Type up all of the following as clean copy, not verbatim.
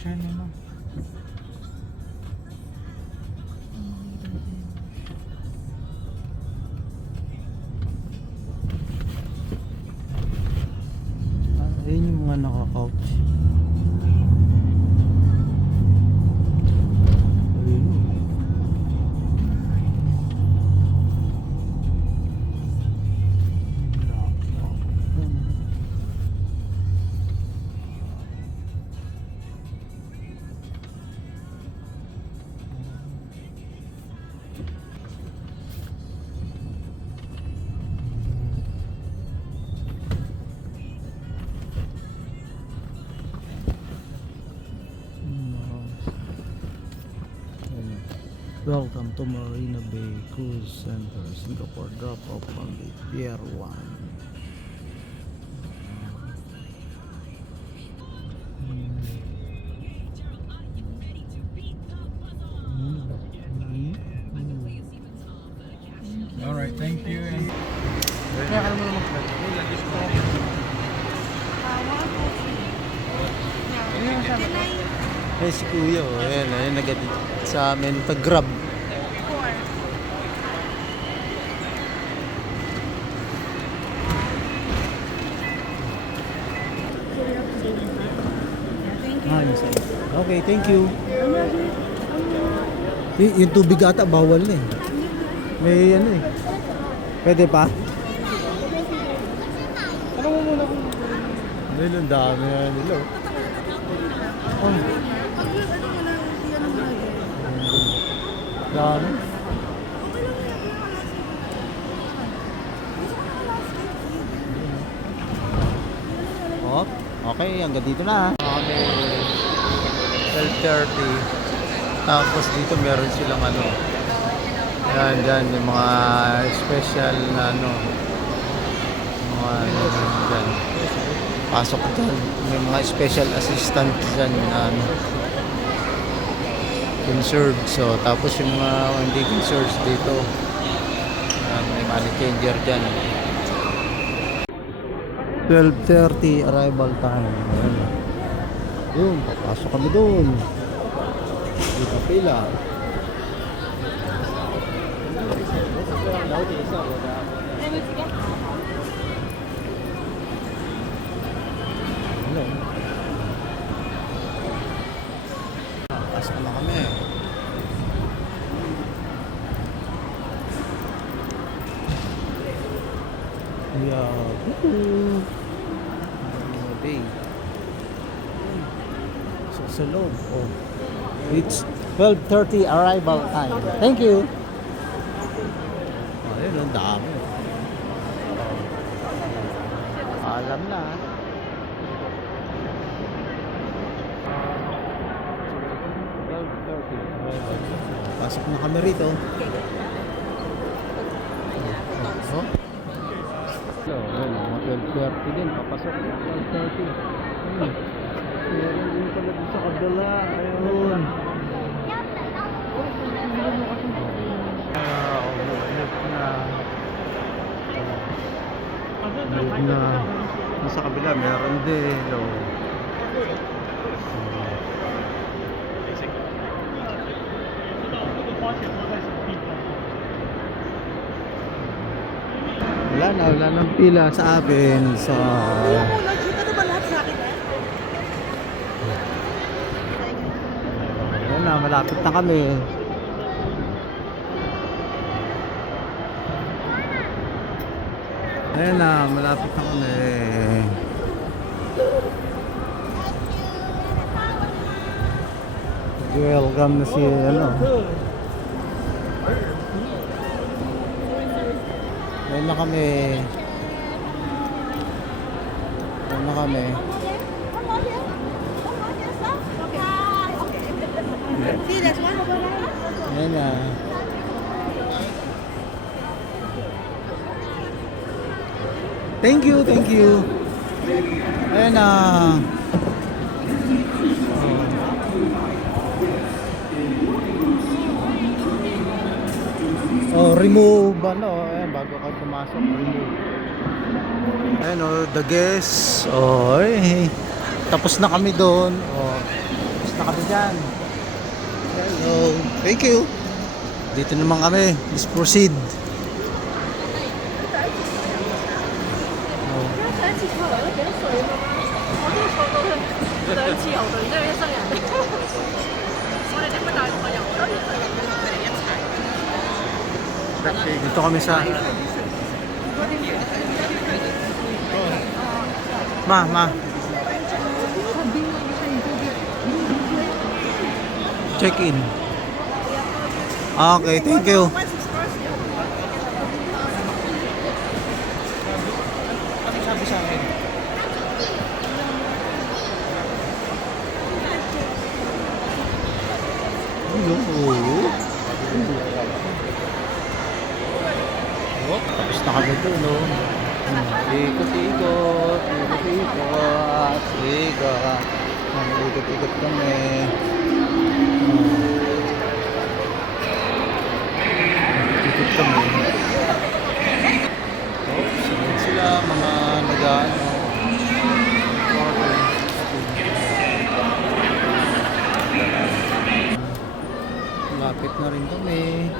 picture nila. Ayun yung mga naka-couch. Ayun. Welcome to Marina Bay Cruise Center, Singapore. Drop off on the Pier 1. Alright, thank you. Eh si Kuya, oh, ayan, nagatid sa amin pag-grab. Okay, thank you. Yung tubig ata bawal na eh. May ano eh. Pwede pa? Ano mo muna kung... Dahil ang dami na nila. Oh. Dami. Oh, okay, hanggang dito na. Kami 12:30. Tapos dito meron silang ano. Yan, dyan, yung mga special na ano. Mga ano dyan. Pasok dyan. May mga special assistant dyan na ano. Conserved. So, tapos yung mga hindi conserved dito. May money changer dyan. 12:30 arrival time. Yun, papasok kami doon. Hindi pa pila. Hello. Pasok na kami. Yeah. Bay. So sa loob. Oh. It's 12:30 arrival time. Thank you. Oh, ayun, ang dami. Oh. Alam na. Pasok na kami rito. Oh. So, mga 12:30 din, papasok 12:30. Meron din pala sa kabila. Ayun. Sa kabila, meron din. Wala nang pila sa amin sa ayun na, malapit na kami. Ayun na, malapit na kami. Welcome na si ano. Ayun na kami. Ayun na kami. Ayun na. Thank you, thank you. Ayun na. Oh, remove ano, ayan, bago kayo pumasok, remove. Ayan oh, the guest. Oh, tapos na kami doon. Oh, tapos na kami dyan. Hello. Thank you. Dito naman kami. Let's proceed. Oh. 對唔住，牛隊都係一生人。我哋點會帶個遊隊一齊？ Dito kami sa... Ma. Check in. Okay, thank you. Sabi sa akin. Tapos na kami doon, no? Ikot-ikot. Ikot-ikot kami. Ikot kami. Sila sila, mga nag-ano. Lapit na rin kami.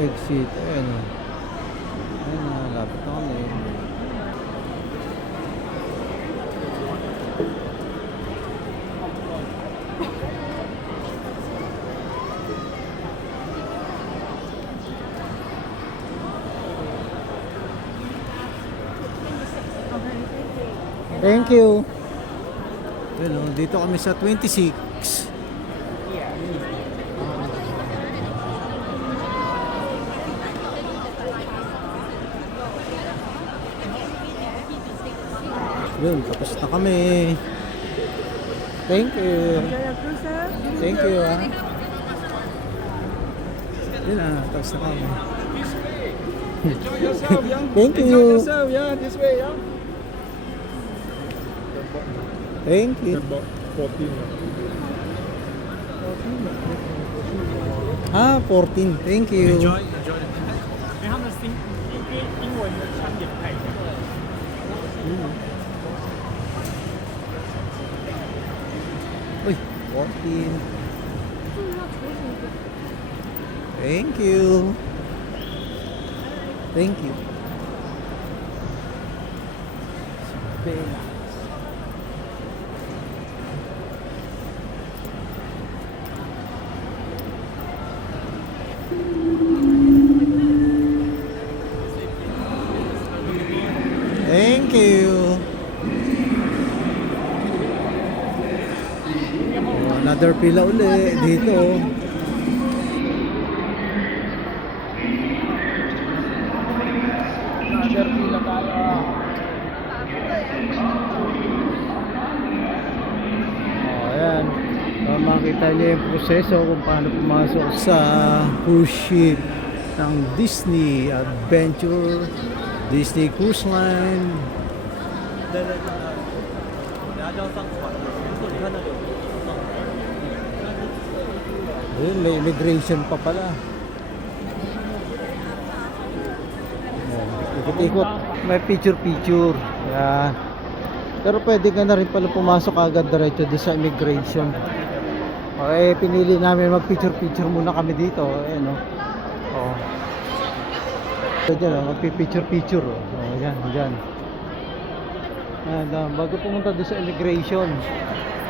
Exit, ayan o. Ayan na, lapit na kami. Thank you. Ayan o, dito kami sa 26. Yun, tapos na kami. Thank you. Thank you, ah. Yun na, tapos na kami. Enjoy yourself, young. Thank you. Enjoy yourself, yeah. This way, yeah. Thank you. 14 Ah, 14. Thank you. Enjoy. 因为他们的英文的腔也不太一样。 Uy, 14. Thank you. Thank you. Thank you. Oh, another pila uli dito. Another pila tayo. Oh, ayan. Makita niyo yung proseso kung paano pumasok sa cruise ship ng Disney Adventure, Disney Cruise Line. Ayun, may immigration pa pala. Ayan, ikot-ikot. May picture-picture. Ayan. Pero pwede ka na rin pala pumasok agad diretso doon sa immigration. Okay, pinili namin mag-picture-picture muna kami dito. Ayan, no? Oo. Pwede na, mag-picture-picture. Oh, yan, dyan. Ayan, bago pumunta doon sa immigration.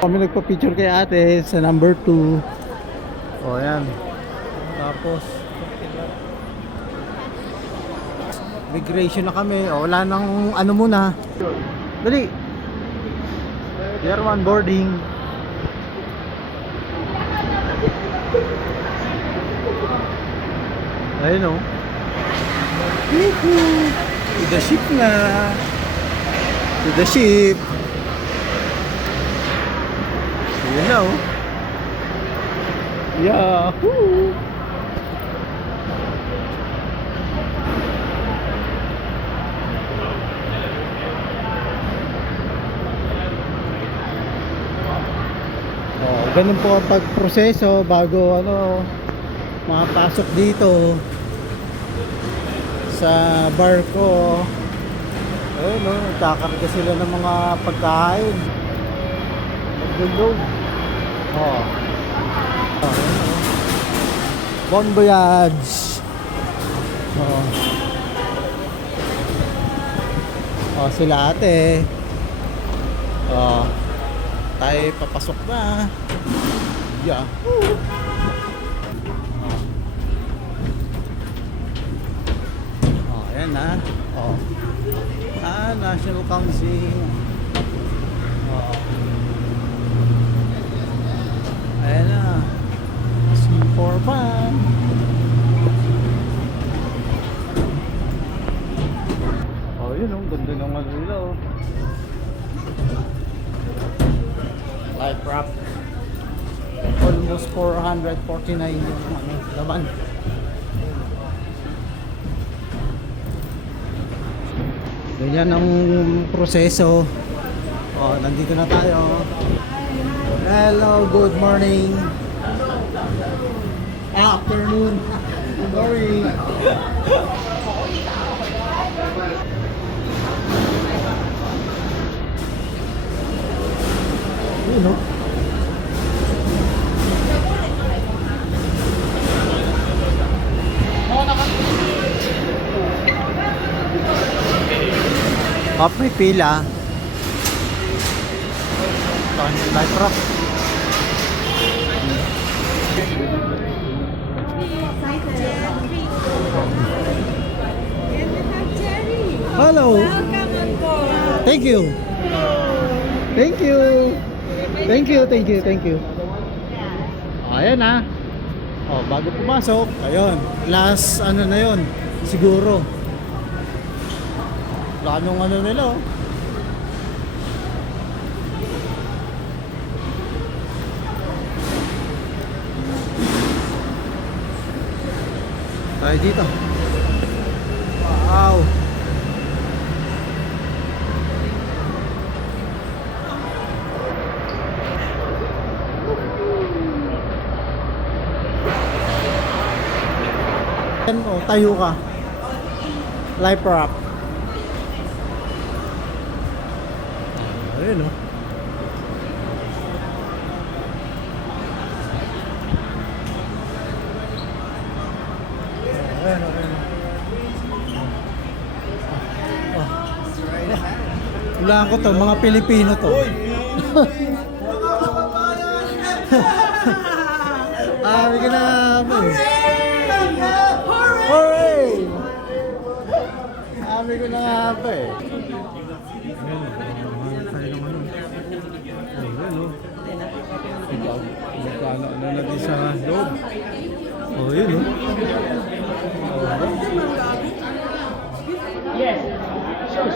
Kami nagpa-picture kay ate sa number 2. O, ayan. Tapos, immigration na kami. O, wala nang ano muna. Dali! Year 1 boarding. Ayun o. Woohoo! To the ship na. To the ship. Ayun na o. Yahoo! Oh, ganun po ang pagproseso bago ano makapasok dito sa barko Eh, no, nagkakarga sila ng mga pagkain. Naglulog. Oh. Oh, ayun, oh. Bon voyage. Oh. Oh, sila ate. Oh. Tayo papasok na. Yeah. Oh, ayan na. Oh. National Council. Oh. Ayan na. C4 van. Oh, yun oh. Ganda ng ano nila oh. Life wrap. Almost 449 yung ano, laman. Ganyan ang proseso. Oh, nandito na tayo. Hello, good morning. Afternoon. Good morning. Yun, no? Oh, may pila. Ito ang life rock. Hello. Thank you. Thank you. Thank you, thank you, thank you. Ayan na. Oh, bago pumasok, ayun. Last ano na 'yon? Siguro. Planong ano nila oh. Tayo dito. Wow. Oh, tayo ka. Life wrap. Ayun oh. Ayun oh, ayun oh. Wala ko to, mga Pilipino to. May ganap eh. Hooray! Sabi ko na nga pa eh. Magkano na natin sa loob. Oh, yun oh. Yes. Sure.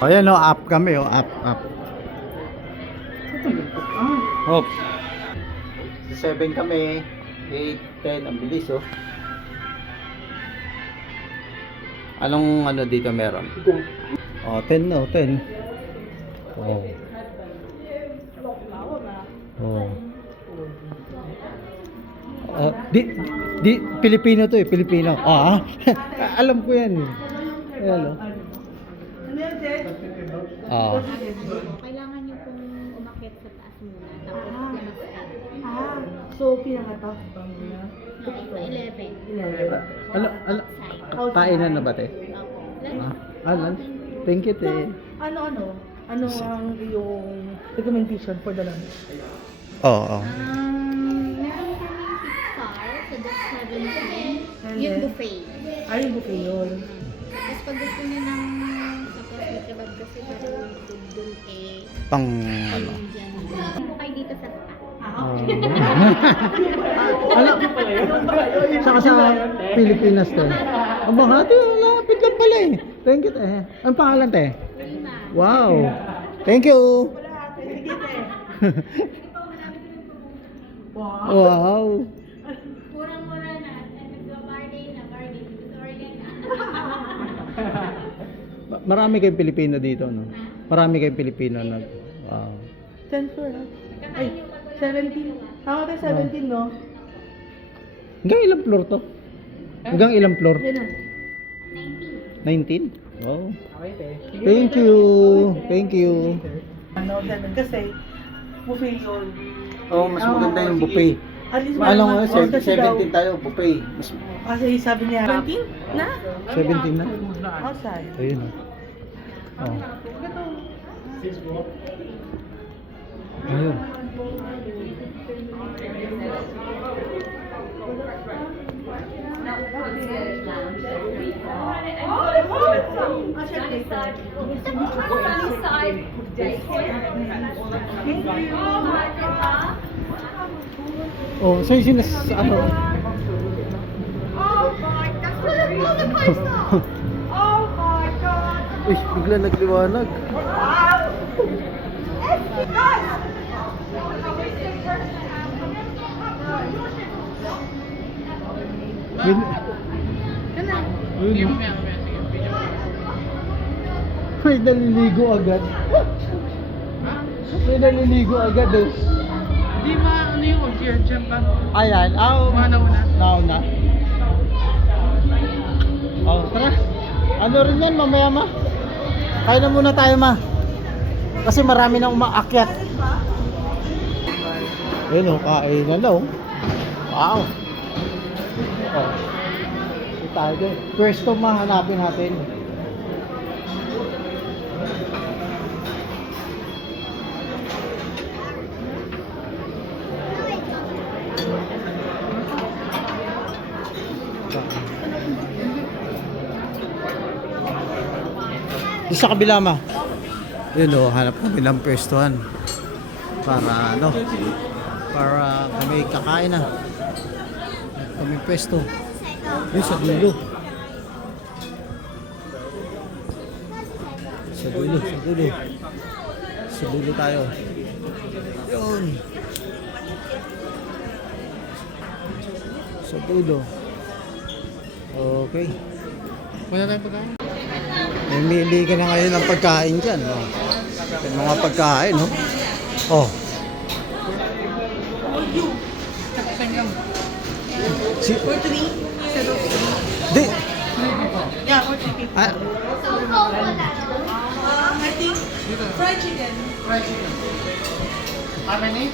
Oh, yan oh, up kami oh, up. Hop. 7 kami, 8, 10, ang bilis oh. Anong ano dito meron? Oh, 10 no, 10. Oh. Oh. Di Pilipino to eh, Pilipino. Ah. Alam ko yan. Hello. Ah. Kailangan nyo pong umakyat sa taas muna. Tapos So, pinaka-top ba muna? 11. Ano kainan na ba te? Lunch. Thank you te. Ano ang iyong recommendation for the lunch? Oo. Meron kami 6 stars, so that's 17. Yung buffet. Yung buffet yun. Tapos pag gusto nyo ng suppose may kebab kasi pero dun Pang ano? dyan. Kung kayo dito sa spa. Alam saka sa Pilipinas te. Ang bahati, lapit lang pala eh. Thank you te. Ang pangalan te? Lima. Wow. Thank you. Wow. Murang-mura na. Nag-barday na. Sorry na. Marami kayong Pilipino dito, no? Marami kayong Pilipino nag... Wow. 10 floor. Ay, 17. Tama ba 17, no? Hanggang ilang floor to? Hanggang ilang floor? Yan na. 19? Wow. Thank you. Thank you. Ano, ganun. Kasi, buffet yun. Oh, mas maganda yung buffet. At least, Alam mo, kasi daw, 17 tayo, buffet. Mas kasi sabi niya, 17 na? 17 na. Outside. Ayun. Oh. Ayun. Oh, sa'yo ano? Uy, bigla nagliwanag. Ayun. May naliligo agad. May naliligo agad eh. Di ba ano yung Jam ba? Ayan, Mga nauna. nauna. Oh, tara. Ano rin yan, mamaya ma? Kain na muna tayo ma. Kasi marami nang umaakyat. Ayun oh, kain na daw. Wow. Oh. Ito tayo din. Pwesto ma, hanapin natin. Doon sa kabila ma. Yun o, hanap kami ng pwestuhan. Para ano, para kami kakain na. Kami pwesto. Yun sa dulo. Sa dulo, sa dulo. Sa dulo tayo. Yun. Sa dulo. Okay. Wala tayong pagkain? Namili ka na ngayon ng pagkain dyan. Oh. Yung mga pagkain, no? Oh. Si... For 3? Di... Yeah, for 3 people. Ah, I think, fried chicken. Fried chicken. How many?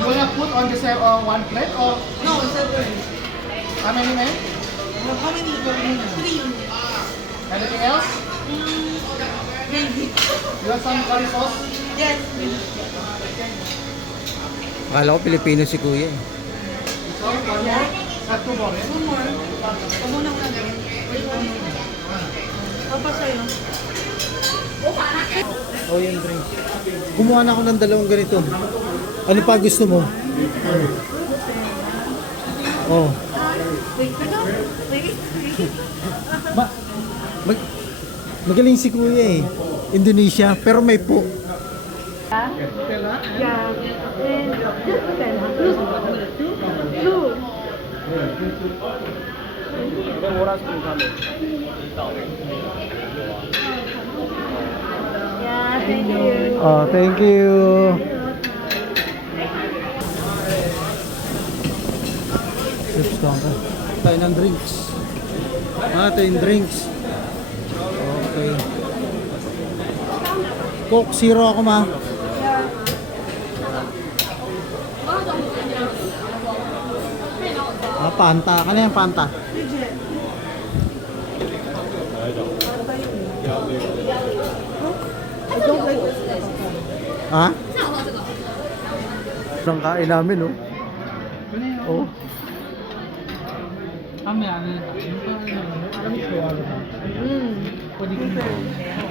You wanna put on the same one plate or No, it's not good. how many men? How many? 3. Anything else? Gravy. You want some curry sauce? Yes. akala ko Pilipino si Kuya eh. So, one more? At two more, eh? One more. Pabuna ko na gawin. Wait, one more. Papa sa'yo. Oh, yung drink. Kumuha na ako ng dalawang ganito. Ano pa gusto mo? Oh. Wait, ano? Wait. Ma magaling si Kuya eh. Indonesia, pero may po. Yeah. And just two. Yeah, thank you. Oh, thank you. Chips lang ka. Tayo ng drinks. Tayo yung drinks. Okay. Coke Zero ako ma. Panta. Ano yung Panta? Ha? Ang kain namin, oh. Oh. 他们俩的，你说那个，他们说的，Mm. 我的。